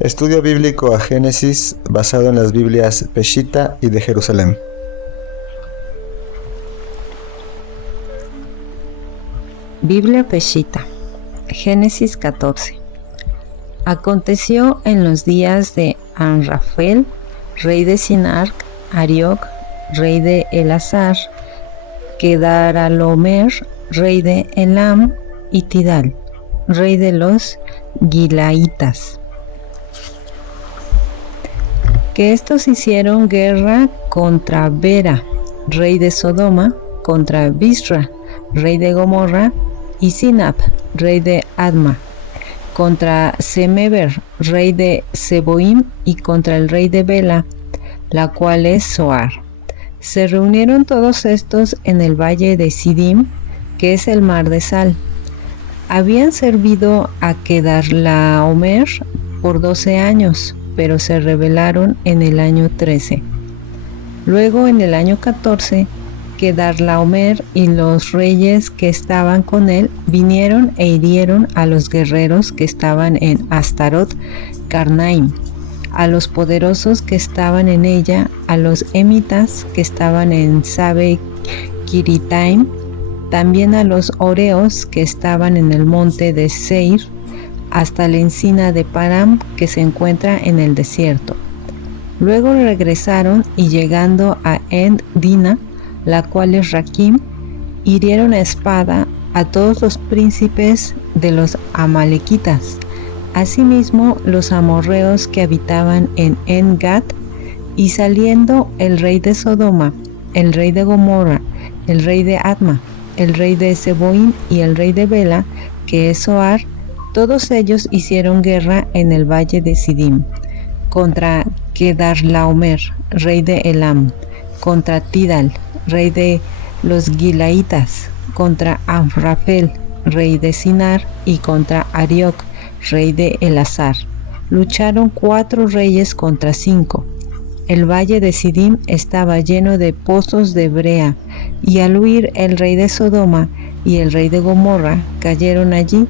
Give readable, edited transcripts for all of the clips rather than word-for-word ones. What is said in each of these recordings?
Estudio bíblico a Génesis basado en las Biblias Peshitta y de Jerusalén. Biblia Peshitta, Génesis 14. Aconteció en los días de Amrafel, rey de Sinar, Arioc, rey de Elazar, Kedar-Laomer, rey de Elam, y Tidal, rey de los Gilaitas, que estos hicieron guerra contra Bera, rey de Sodoma, contra Bisra, rey de Gomorra, y Sinab, rey de Adma, contra Semeber, rey de Seboim, y contra el rey de Bela, la cual es Zoar. Se reunieron todos estos en el valle de Sidim, que es el mar de sal. Habían servido a Kedar-Laomer por 12 años, pero se rebelaron en el año 13. Luego, en el año 14, Kedar-Laomer y los reyes que estaban con él vinieron e hirieron a los guerreros que estaban en Astarot Karnaim, a los poderosos que estaban en ella, a los emitas que estaban en Sabe Kiritaim, también a los oreos que estaban en el monte de Seir, hasta la encina de Param que se encuentra en el desierto. Luego regresaron y llegando a En-Dina, la cual es Raquim, hirieron a espada a todos los príncipes de los amalequitas, asimismo los amorreos que habitaban en En-Gat, y saliendo el rey de Sodoma, el rey de Gomorra, el rey de Adma, el rey de Seboim y el rey de Bela, que es Zoar, todos ellos hicieron guerra en el valle de Sidim, contra Kedar-Laomer, rey de Elam, contra Tidal, rey de los Gilaitas, contra Amrafel, rey de Sinar, y contra Arioc, rey de Elazar. Lucharon 4 reyes contra 5. El valle de Sidim estaba lleno de pozos de brea, y al huir el rey de Sodoma y el rey de Gomorra cayeron allí,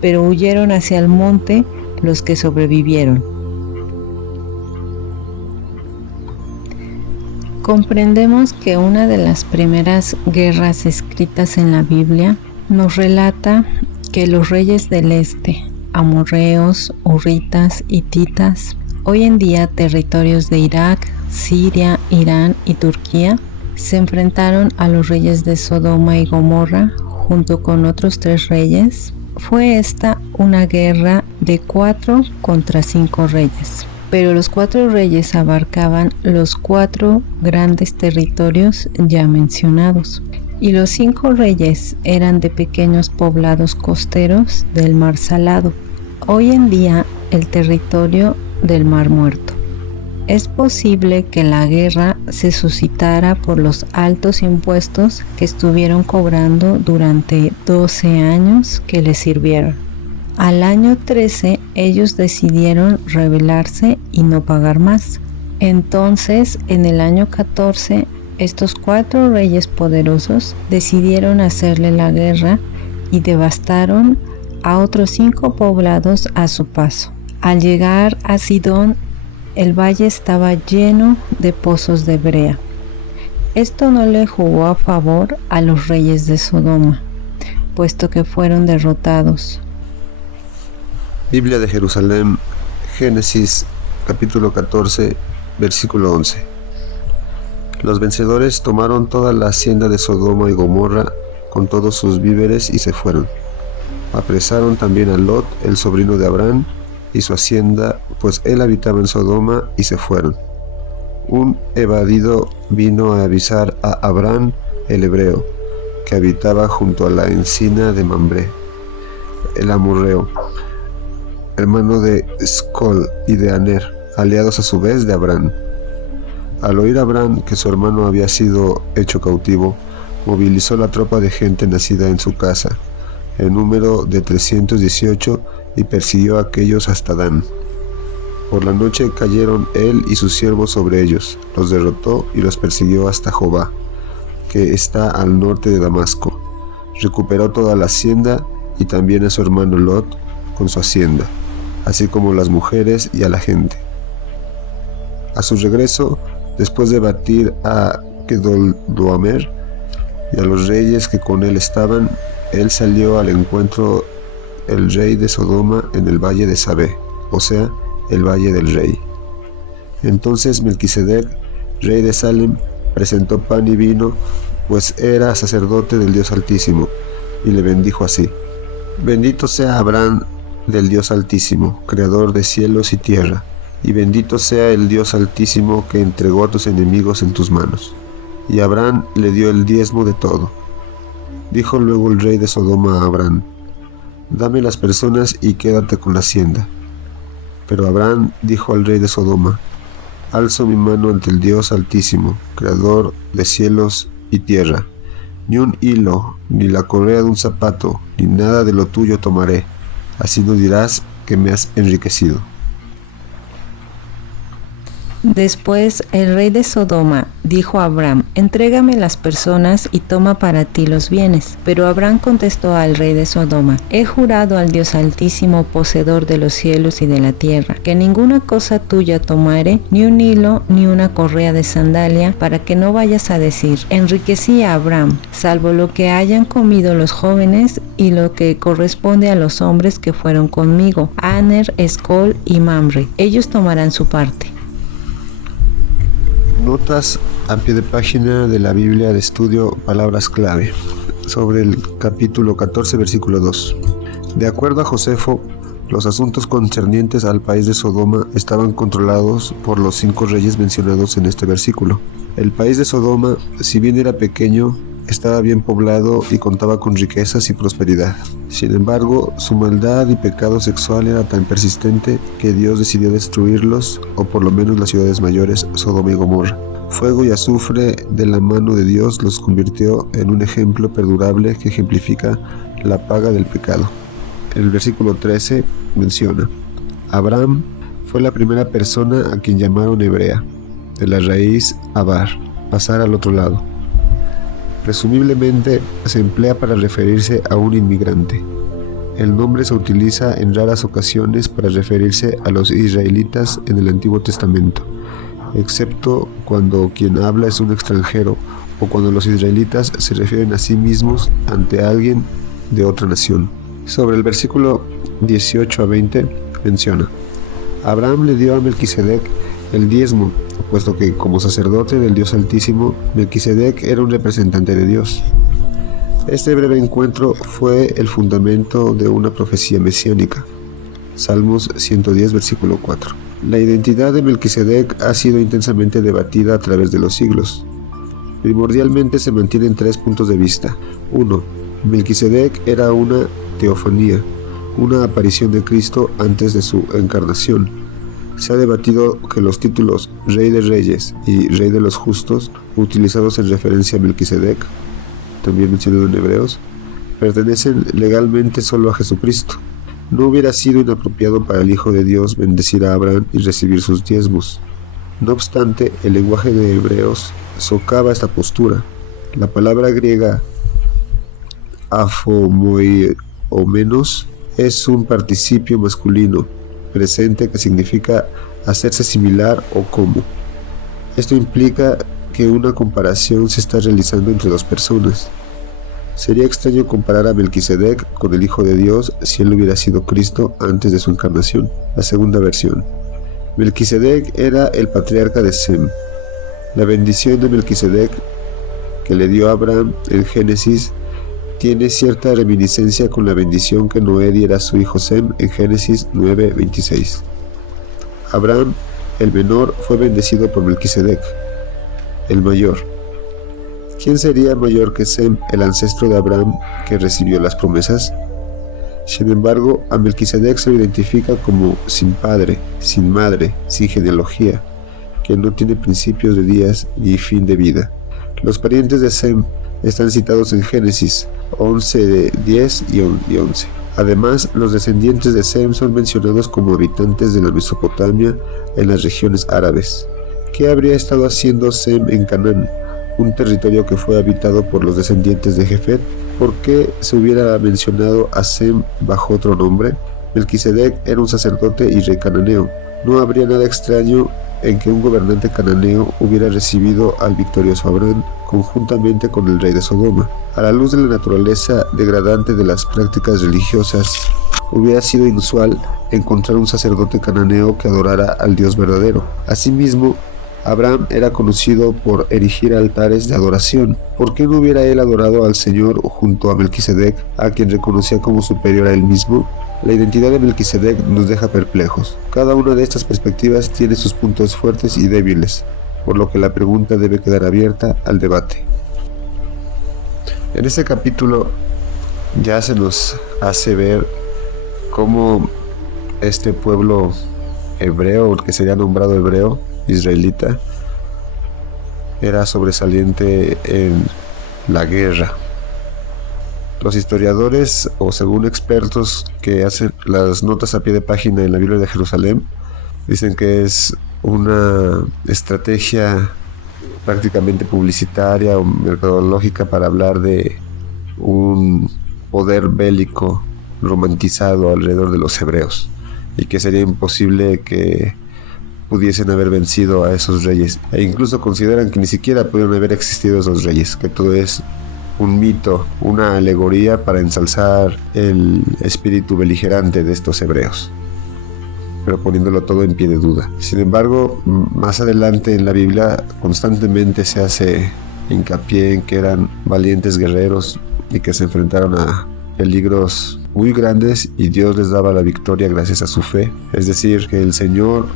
pero huyeron hacia el monte los que sobrevivieron. Comprendemos que una de las primeras guerras escritas en la Biblia nos relata que los reyes del este, amorreos, hurritas, hititas, hoy en día territorios de Irak, Siria, Irán y Turquía, se enfrentaron a los reyes de Sodoma y Gomorra junto con otros 3 reyes. Fue esta una guerra de 4 contra 5 reyes. Pero los 4 reyes abarcaban los 4 grandes territorios ya mencionados, y los 5 reyes eran de pequeños poblados costeros del Mar Salado, hoy en día el territorio del Mar Muerto. Es posible que la guerra se suscitara por los altos impuestos que estuvieron cobrando durante 12 años que les sirvieron. Al año 13 ellos decidieron rebelarse y no pagar más. Entonces, en el año 14, estos 4 reyes poderosos decidieron hacerle la guerra y devastaron a otros 5 poblados a su paso. Al llegar a Sidón, el valle estaba lleno de pozos de brea. Esto no le jugó a favor a los reyes de Sodoma, puesto que fueron derrotados. Biblia de Jerusalén, Génesis capítulo 14, versículo 11. Los vencedores tomaron toda la hacienda de Sodoma y Gomorra con todos sus víveres y se fueron. Apresaron también a Lot, el sobrino de Abraham, y su hacienda, pues él habitaba en Sodoma, y se fueron. Un evadido vino a avisar a Abraham, el hebreo, que habitaba junto a la encina de Mambré, el amorreo, hermano de Escol y de Aner, aliados a su vez de Abraham. Al oír Abraham que su hermano había sido hecho cautivo, movilizó la tropa de gente nacida en su casa, en número de 318, y persiguió a aquellos hasta Dan. Por la noche cayeron él y sus siervos sobre ellos, los derrotó y los persiguió hasta Jobá, que está al norte de Damasco. Recuperó toda la hacienda y también a su hermano Lot con su hacienda. así como las mujeres y a la gente. A su regreso, después de batir a Kedorlaomer y a los reyes que con él estaban, él salió al encuentro el rey de Sodoma en el valle de Sabé, o sea, el valle del rey. Entonces Melquisedec, rey de Salem, presentó pan y vino, pues era sacerdote del Dios Altísimo, y le bendijo así: Bendito sea Abraham del Dios Altísimo, creador de cielos y tierra, y bendito sea el Dios Altísimo que entregó a tus enemigos en tus manos. Y Abraham le dio el diezmo de todo. Dijo luego el rey de Sodoma a Abraham: Dame las personas y quédate con la hacienda. Pero Abraham dijo al rey de Sodoma: Alzo mi mano ante el Dios Altísimo, creador de cielos y tierra. Ni un hilo, ni la correa de un zapato, ni nada de lo tuyo tomaré. Así no dirás que me has enriquecido. Después el rey de Sodoma dijo a Abraham: Entrégame las personas y toma para ti los bienes. Pero Abraham contestó al rey de Sodoma: He jurado al Dios Altísimo, poseedor de los cielos y de la tierra, que ninguna cosa tuya tomaré, ni un hilo, ni una correa de sandalia, para que no vayas a decir: Enriquecí a Abraham, salvo lo que hayan comido los jóvenes y lo que corresponde a los hombres que fueron conmigo, Aner, Escol y Mamre. Ellos tomarán su parte. Notas a pie de página de la Biblia de Estudio Palabras Clave sobre el capítulo 14, versículo 2. De acuerdo a Josefo, los asuntos concernientes al país de Sodoma estaban controlados por los 5 reyes mencionados en este versículo. El país de Sodoma, si bien era pequeño, estaba bien poblado y contaba con riquezas y prosperidad. Sin embargo, su maldad y pecado sexual era tan persistente que Dios decidió destruirlos, o por lo menos las ciudades mayores, Sodoma y Gomorra. Fuego y azufre de la mano de Dios los convirtió en un ejemplo perdurable que ejemplifica la paga del pecado. El versículo 13 menciona: Abraham fue la primera persona a quien llamaron hebrea, de la raíz abar, pasar al otro lado. Presumiblemente se emplea para referirse a un inmigrante. El nombre se utiliza en raras ocasiones para referirse a los israelitas en el Antiguo Testamento, excepto cuando quien habla es un extranjero o cuando los israelitas se refieren a sí mismos ante alguien de otra nación. Sobre el versículo 18 a 20 menciona: Abraham le dio a Melquisedec el diezmo, puesto que como sacerdote del Dios Altísimo, Melquisedec era un representante de Dios. Este breve encuentro fue el fundamento de una profecía mesiánica. Salmos 110, versículo 4. La identidad de Melquisedec ha sido intensamente debatida a través de los siglos. Primordialmente se mantienen 3 puntos de vista. 1. Melquisedec era una teofanía, una aparición de Cristo antes de su encarnación. Se ha debatido que los títulos Rey de Reyes y Rey de los Justos, utilizados en referencia a Melquisedec, también mencionado en Hebreos, pertenecen legalmente solo a Jesucristo. No hubiera sido inapropiado para el Hijo de Dios bendecir a Abraham y recibir sus diezmos. No obstante, el lenguaje de Hebreos socava esta postura. La palabra griega afomoiomenos es un participio masculino presente que significa hacerse similar o como. Esto implica que una comparación se está realizando entre 2 personas. Sería extraño comparar a Melquisedec con el Hijo de Dios si él hubiera sido Cristo antes de su encarnación. La segunda versión: Melquisedec era el patriarca de Sem. La bendición de Melquisedec que le dio a Abraham en Génesis tiene cierta reminiscencia con la bendición que Noé diera a su hijo Sem en Génesis 9:26. Abraham, el menor, fue bendecido por Melquisedec, el mayor. ¿Quién sería mayor que Sem, el ancestro de Abraham, que recibió las promesas? Sin embargo, a Melquisedec se lo identifica como sin padre, sin madre, sin genealogía, que no tiene principios de días ni fin de vida. Los parientes de Sem están citados en Génesis 11, 10 y 11. Además, los descendientes de Sem son mencionados como habitantes de la Mesopotamia en las regiones árabes. ¿Qué habría estado haciendo Sem en Canaán, un territorio que fue habitado por los descendientes de Jefet? ¿Por qué se hubiera mencionado a Sem bajo otro nombre? Melquisedec era un sacerdote y rey cananeo. No habría nada extraño en que un gobernante cananeo hubiera recibido al victorioso Abraham conjuntamente con el rey de Sodoma. A la luz de la naturaleza degradante de las prácticas religiosas, hubiera sido inusual encontrar un sacerdote cananeo que adorara al Dios verdadero. Asimismo, Abraham era conocido por erigir altares de adoración. ¿Por qué no hubiera él adorado al Señor junto a Melquisedec, a quien reconocía como superior a él mismo? La identidad de Melquisedec nos deja perplejos. Cada una de estas perspectivas tiene sus puntos fuertes y débiles, por lo que la pregunta debe quedar abierta al debate. En este capítulo ya se nos hace ver cómo este pueblo hebreo, el que sería nombrado hebreo, israelita, era sobresaliente en la guerra. Los historiadores, o según expertos que hacen las notas a pie de página en la Biblia de Jerusalén, dicen que es una estrategia prácticamente publicitaria o mercadológica para hablar de un poder bélico romantizado alrededor de los hebreos, y que sería imposible que pudiesen haber vencido a esos reyes, e incluso consideran que ni siquiera pudieron haber existido esos reyes, que todo es un mito, una alegoría para ensalzar el espíritu beligerante de estos hebreos, pero poniéndolo todo en pie de duda. Sin embargo, más adelante en la Biblia constantemente se hace hincapié en que eran valientes guerreros y que se enfrentaron a peligros muy grandes y Dios les daba la victoria gracias a su fe. Es decir, que el Señor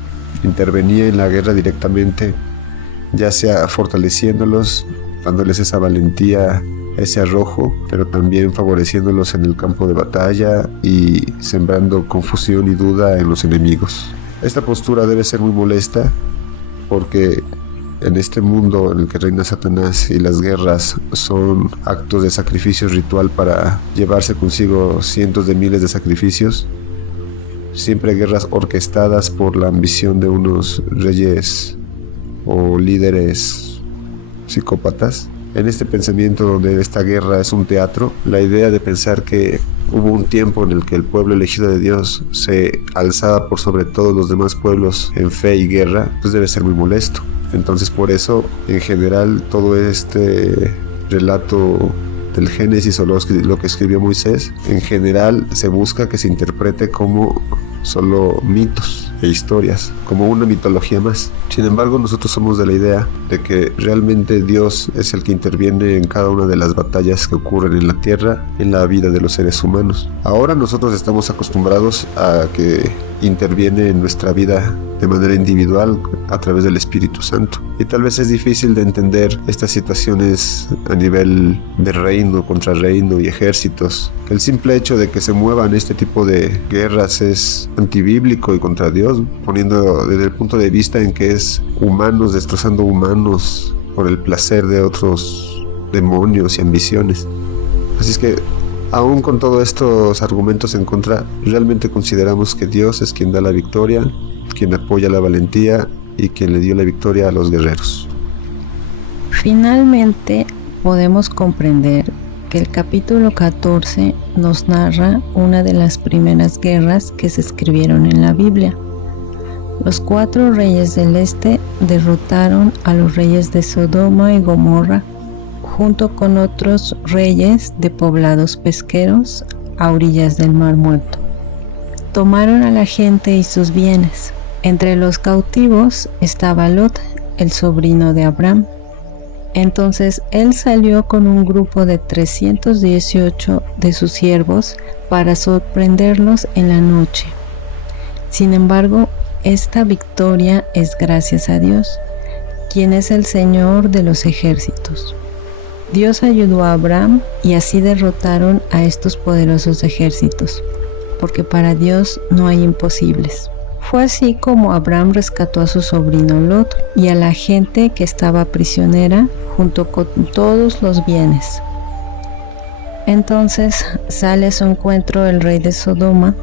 intervenía en la guerra directamente, ya sea fortaleciéndolos, dándoles esa valentía, ese arrojo, pero también favoreciéndolos en el campo de batalla y sembrando confusión y duda en los enemigos. Esta postura debe ser muy molesta, porque en este mundo en el que reina Satanás y las guerras son actos de sacrificio ritual para llevarse consigo cientos de miles de sacrificios, siempre guerras orquestadas por la ambición de unos reyes o líderes psicópatas. En este pensamiento donde esta guerra es un teatro, la idea de pensar que hubo un tiempo en el que el pueblo elegido de Dios se alzaba por sobre todos los demás pueblos en fe y guerra, pues debe ser muy molesto. Entonces, por eso, en general, todo este relato del Génesis o lo que escribió Moisés, en general se busca que se interprete como solo mitos e historias, como una mitología más. Sin embargo, nosotros somos de la idea de que realmente Dios es el que interviene en cada una de las batallas que ocurren en la tierra, en la vida de los seres humanos. Ahora nosotros estamos acostumbrados a que interviene en nuestra vida de manera individual a través del Espíritu Santo, y tal vez es difícil de entender estas situaciones a nivel de reino contra reino y ejércitos. El simple hecho de que se muevan este tipo de guerras es antibíblico y contra Dios, poniendo desde el punto de vista en que es humanos destrozando humanos por el placer de otros demonios y ambiciones. Así es que, aún con todos estos argumentos en contra, realmente consideramos que Dios es quien da la victoria, quien apoya la valentía y quien le dio la victoria a los guerreros. Finalmente, podemos comprender que el capítulo 14 nos narra una de las primeras guerras que se escribieron en la Biblia. Los 4 reyes del este derrotaron a los reyes de Sodoma y Gomorra, junto con otros reyes de poblados pesqueros a orillas del Mar Muerto. Tomaron a la gente y sus bienes. Entre los cautivos estaba Lot, el sobrino de Abraham. Entonces él salió con un grupo de 318 de sus siervos para sorprenderlos en la noche. Sin embargo, esta victoria es gracias a Dios, quien es el Señor de los ejércitos. Dios ayudó a Abraham y así derrotaron a estos poderosos ejércitos, porque para Dios no hay imposibles. Fue así como Abraham rescató a su sobrino Lot y a la gente que estaba prisionera junto con todos los bienes. Entonces sale a su encuentro el rey de Sodoma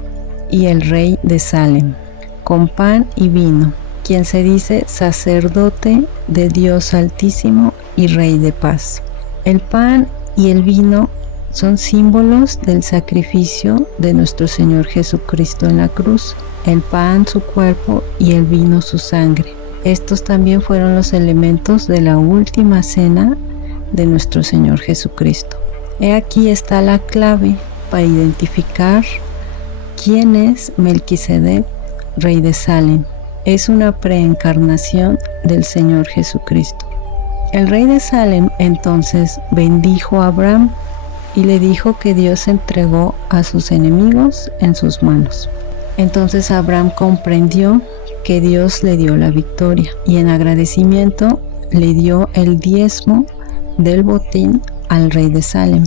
y el rey de Salem, con pan y vino, quien se dice sacerdote de Dios Altísimo y rey de paz. El pan y el vino son símbolos del sacrificio de nuestro Señor Jesucristo en la cruz, el pan su cuerpo y el vino su sangre. Estos también fueron los elementos de la última cena de nuestro Señor Jesucristo. He aquí está la clave para identificar quién es Melquisedec, rey de Salem. Es una preencarnación del Señor Jesucristo. El rey de Salem entonces bendijo a Abraham y le dijo que Dios entregó a sus enemigos en sus manos. Entonces Abraham comprendió que Dios le dio la victoria y en agradecimiento le dio el diezmo del botín al rey de Salem.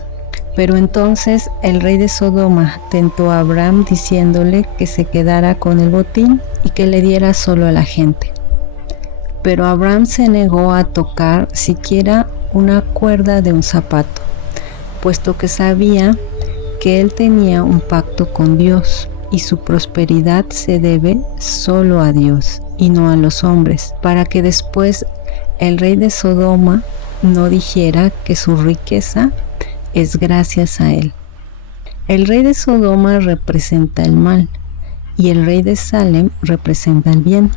Pero entonces el rey de Sodoma tentó a Abraham diciéndole que se quedara con el botín y que le diera solo a la gente. Pero Abraham se negó a tocar siquiera una cuerda de un zapato, puesto que sabía que él tenía un pacto con Dios y su prosperidad se debe solo a Dios y no a los hombres, para que después el rey de Sodoma no dijera que su riqueza es gracias a él. El rey de Sodoma representa el mal y el rey de Salem representa el bien.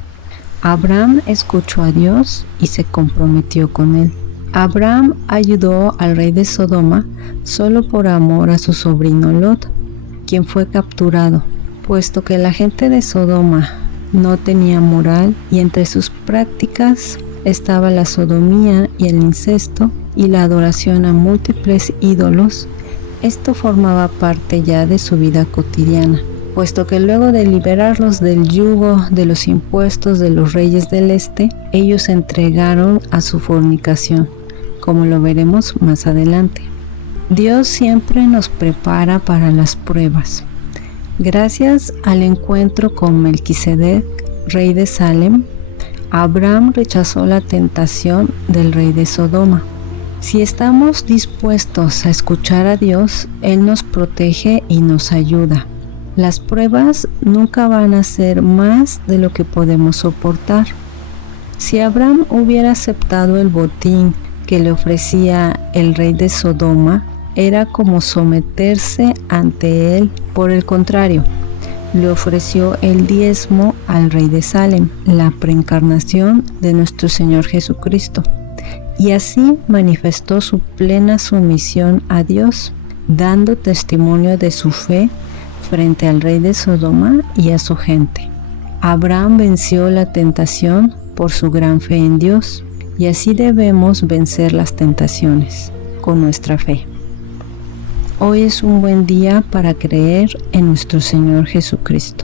Abraham escuchó a Dios y se comprometió con él. Abraham ayudó al rey de Sodoma solo por amor a su sobrino Lot, quien fue capturado, puesto que la gente de Sodoma no tenía moral y entre sus prácticas estaba la sodomía y el incesto y la adoración a múltiples ídolos. Esto formaba parte ya de su vida cotidiana, puesto que luego de liberarlos del yugo de los impuestos de los reyes del este, ellos se entregaron a su fornicación, como lo veremos más adelante. Dios siempre nos prepara para las pruebas. Gracias al encuentro con Melquisedec, rey de Salem, Abraham rechazó la tentación del rey de Sodoma. Si estamos dispuestos a escuchar a Dios, Él nos protege y nos ayuda. Las pruebas nunca van a ser más de lo que podemos soportar. Si Abraham hubiera aceptado el botín que le ofrecía el rey de Sodoma, era como someterse ante él. Por el contrario, le ofreció el diezmo al rey de Salem, la preencarnación de nuestro Señor Jesucristo, y así manifestó su plena sumisión a Dios, dando testimonio de su fe frente al rey de Sodoma y a su gente. Abraham venció la tentación por su gran fe en Dios, y así debemos vencer las tentaciones con nuestra fe. Hoy es un buen día para creer en nuestro Señor Jesucristo.